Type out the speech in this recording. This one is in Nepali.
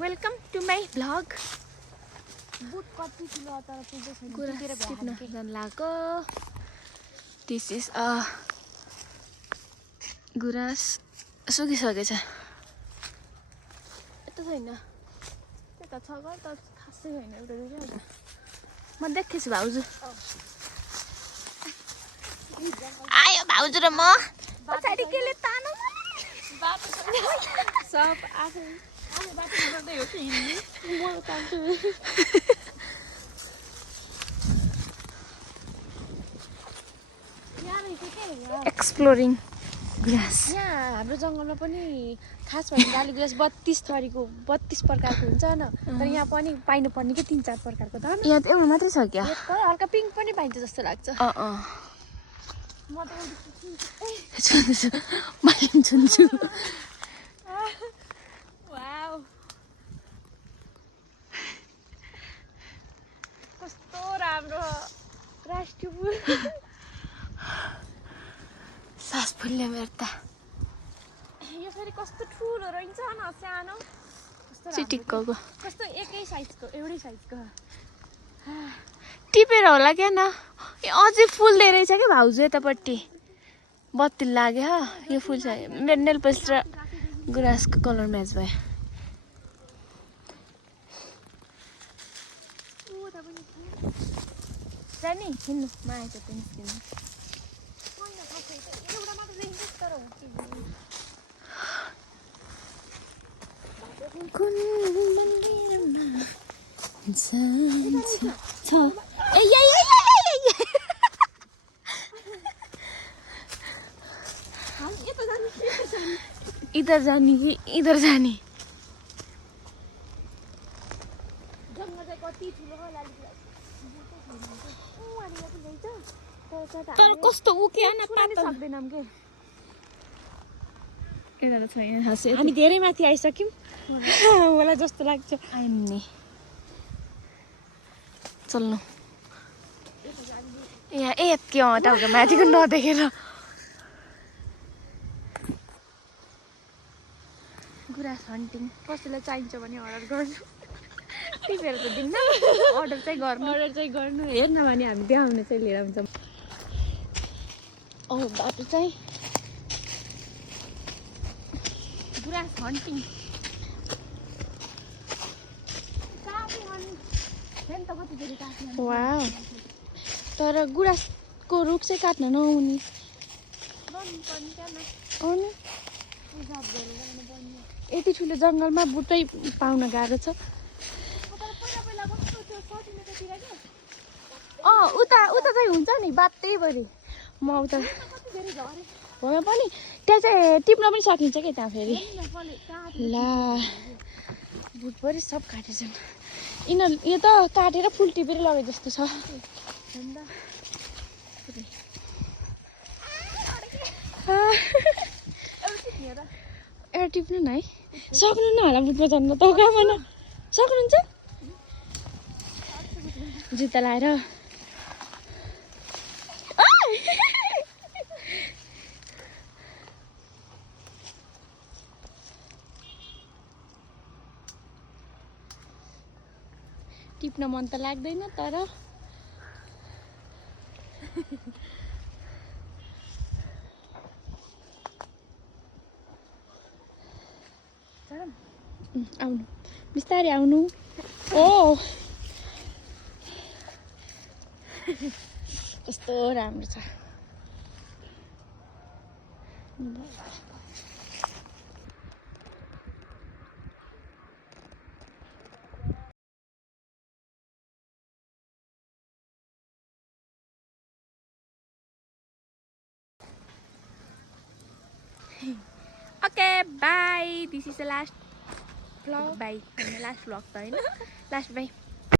वेलकम टु माई भ्लग बुट कति किलो तर पुग्दै छैन गुराँस टिप्न जान लागेको दिस इज अ गुराँस सुकिसकेछ यता छैन त्यता छ घर त खासै छैन एउटा दुईवटा म देख्दैछु भाउजू आयो भाउजू र म पछाडि केले तानो सब आफै बाटो बनाउँदै हो कि हिँड्ने म तान्छु एक्सप्लोरिङ गुराँस यहाँ हाम्रो जङ्गलमा पनि खास भएर डाली गुराँस 32 थरीको 32 प्रकारको हुन्छ न तर यहाँ पनि पाइनु पर्ने के 3-4 प्रकारको त यहाँ त एउटा मात्रै छ क्या हल्का पिङ्क पनि पाइन्छ जस्तो लाग्छ म त छुन्छु मैले छुन्छु वाउ कस्तो राम्रो राष्ट्रिय फुल सास फुल्ने मेरो त यो फेरि कस्तो ठुलो रहेछ न सानो चिटिक्कको कस्तो एकै साइजको एउटै साइजको टिपेर होला क्या न अझै फुल्दै रहेछ क्या भाउजू यतापट्टि बत्ती लाग्यो यो फुल छ मेरो नेल पेस्ट र गुराँसको कलर म्याच भयो जाने हिँड्नु माया त निस्किनु कुन मन्दिरमा जान्छ छ ए इधर जाने कि इधर जाने तर कस्तो उक्यो न पातो सक्दैनौँ के यता छ यहाँ हाँसे हामी धेरै माथि आइसक्यौँ मलाई जस्तो लाग्छ आइम नि चल्नु यहाँ यत्ति हटाउको माथिको नदेखेर गुराँस हन्टिङ कसैलाई चाहिन्छ भने अर्डर गर्नु टिपेर त दिन्न अर्डर चाहिँ गर्नु हेर्न भने हामी त्यहाँ आउने चाहिँ लिएर आउँछौँ बाटो चाहिँ गुराँस हन्टिङ वाउ तर गुराँसको रुख चाहिँ काट्न नआउने यति ठुलो जङ्गलमा बुटै पाउन गाह्रो छ उता चाहिँ हुन्छ नि बाटैभरि म उता भए पनि त्यहाँ चाहिँ टिप्न पनि सकिन्छ क्या त्यहाँ फेरि ला बुटभरि सब काटेछन् यिनीहरू यो त काटेर फुल टिपेर लगे जस्तो छ एउटा टिप्नु न है सक्नु न होला बुटमा झन्न त कहाँमा न सक्नुहुन्छ जुत्ता लाएर टिप्न मन त लाग्दैन तर आउनु बिस्तारै आउनु कस्तो राम्रो छ Okay, bye. This is the last vlog. Bye. Last vlog, sorry. Last bye.